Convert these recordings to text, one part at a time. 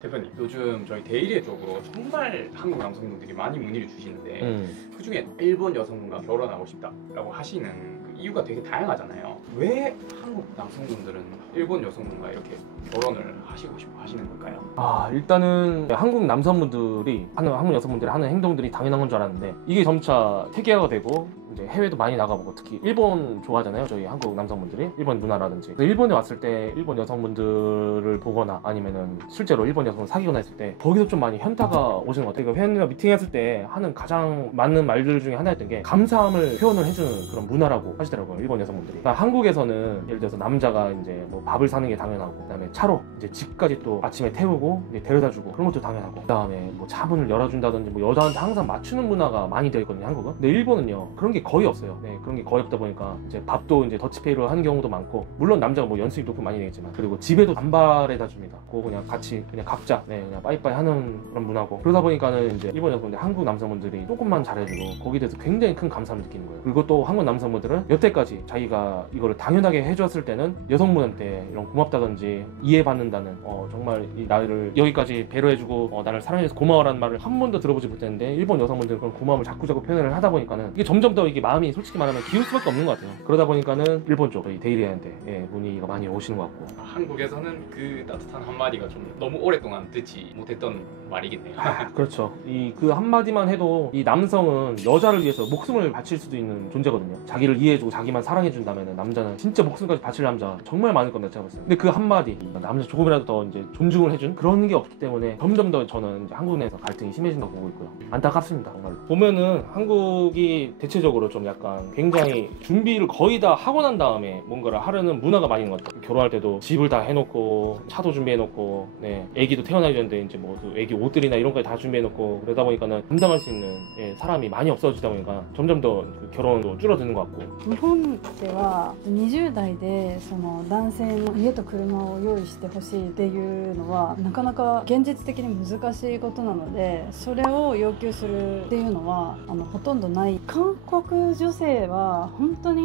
대표님, 요즘 저희 데일리 쪽으로 정말 한국 남성분들이 많이 문의를 주시는데 그중에 일본 여성분과 결혼하고 싶다라고 하시는 그 이유가 되게 다양하잖아요. 왜 한국 남성분들은 일본 여성분과 이렇게 결혼을 하시고 싶어 하시는 걸까요? 일단은 한국 남성분들이 한국 여성분들이 하는 행동들이 당연한 건 줄 알았는데 이게 점차 태계화가 되고 이제 해외도 많이 나가보고 특히 일본 좋아하잖아요. 저희 한국 남성분들이 일본 문화라든지. 일본에 왔을 때 일본 여성분들을 보거나 아니면은 실제로 일본 여성을 사귀거나 했을 때 거기서 좀 많이 현타가 오시는 것 같아요. 회원님과 미팅했을 때 하는 가장 맞는 말들 중에 하나였던 게 감사함을 표현을 해주는 그런 문화라고 하시더라고요. 일본 여성분들이. 그러니까 한국에서는 예를 들어서 남자가 이제 뭐 밥을 사는 게 당연하고, 그다음에 차로 이제 집까지 또 아침에 태우고 이제 데려다주고 그런 것도 당연하고, 그다음에 뭐 차문을 열어준다든지 뭐 여자한테 항상 맞추는 문화가 많이 되어 있거든요, 한국은. 근데 일본은요 그런 게 거의 없어요. 네, 그런 게 거의 없다 보니까 이제 밥도 이제 더치페이로 하는 경우도 많고, 물론 남자가 뭐 연수입 높고 많이 되겠지만, 그리고 집에도 반발해다 줍니다. 그거 그냥 같이 그냥 각자 그냥 빠이빠이 하는 그런 문화고, 그러다 보니까는 이제 일본 여성분들, 한국 남성분들이 조금만 잘해주고 거기에 대해서 굉장히 큰 감사함을 느끼는 거예요. 그리고 또 한국 남성분들은 여태까지 자기가 이거를 당연하게 해줬을 때는 여성분한테 이런 고맙다든지 이해받는다는 정말 이 나를 여기까지 배려해주고 나를 사랑해줘서 고마워라는 말을 한 번도 들어보지 못했는데, 일본 여성분들은 그런 고마움을 자꾸 표현을 하다 보니까는 이게 점점 더 이게 마음이 솔직히 말하면 기울 수밖에 없는 것 같아요. 그러다 보니까는 일본 쪽 저희 데일리한테 문의가 많이 오시는 것 같고. 한국에서는 그 따뜻한 한마디가 좀 너무 오랫동안 듣지 못했던 말이겠네요. 그렇죠. 그 한마디만 해도 이 남성은 여자를 위해서 목숨을 바칠 수도 있는 존재거든요. 자기를 이해해주고 자기만 사랑해준다면 남자는 진짜 목숨까지 바칠 남자 정말 많을 겁니다, 제가 봤을 때. 근데 그 한마디, 남자 조금이라도 더 이제 존중을 해준 그런 게 없기 때문에 점점 더 저는 이제 한국 내에서 갈등이 심해진다고 보고 있고요. 안타깝습니다, 정말로. 보면은 한국이 대체적으로 좀 약간 굉장히 준비를 거의 다 하고 난 다음에 뭔가를 하려는 문화가 많이 있는 것 같아요. 결혼할 때도 집을 다 해놓고 차도 준비해놓고, 애기도 태어나기 전에 이제 뭐 애기 옷들이나 이런 거까지 다 준비해놓고, 그러다 보니까는 감당할 수 있는 사람이 많이 없어지다 보니까 점점 더 그 결혼도 줄어드는 것 같고. 日本では20代でその男性の家と車を用意してほしいっていうのはなかなか現実的に難しいことなので、それを要求するっていうのはほとんどない。韓国女性は本当に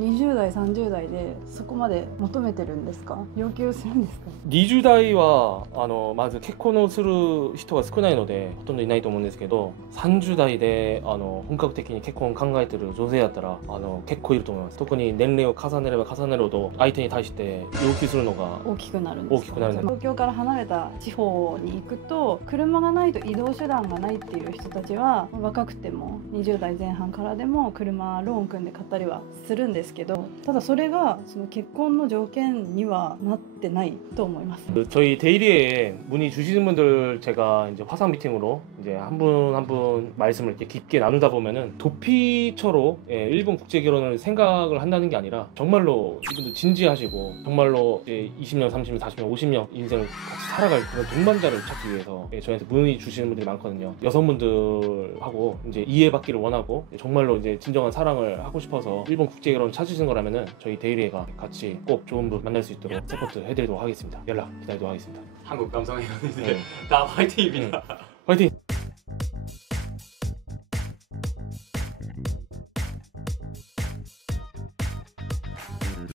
20代30代でそこまで求めてるんですか？要求するんですか20代はまず結婚をする人が少ないのでほとんどいないと思うんですけど、30代で本格的に結婚を考えてる女性だったら結構いると思います。特に年齢を重ねれば重ねるほど相手に対して要求するのが大きくなるんです。大きくなるんです。東京から離れた地方に行くと車がないと移動手段がないっていう人たちは若くても20代前半からでも車ローン組んで買ったりはするんですけど、ただそれがその結婚の条件にはなってないと思います。 저희 데일리에 문의 주시는 분들 제가 이제 화상 미팅으로 이제 한 분 한 분 말씀을 이렇게 깊게 나누다 보면은 도피처로 일본 국제 결혼을 생각을 한다는 게 아니라 정말로 이분들 진지하시고 정말로 이제 20년, 30년, 40년, 50년 인생을 같이 살아갈 그런 동반자를 찾기 위해서 저희한테 문의 주시는 분들이 많거든요. 여성분들하고 이제 이해받기를 원하고 정말로 이제 진정한 사랑을 하고 싶어서 일본 국제 결혼을 찾으시는 거라면은 저희 데일리가 같이 꼭 좋은 분 만날 수 있도록 서포트 해드리도록 하겠습니다. 연락 기다리도록 하겠습니다. 한국 남성의 다 화이팅입니다. 화이팅!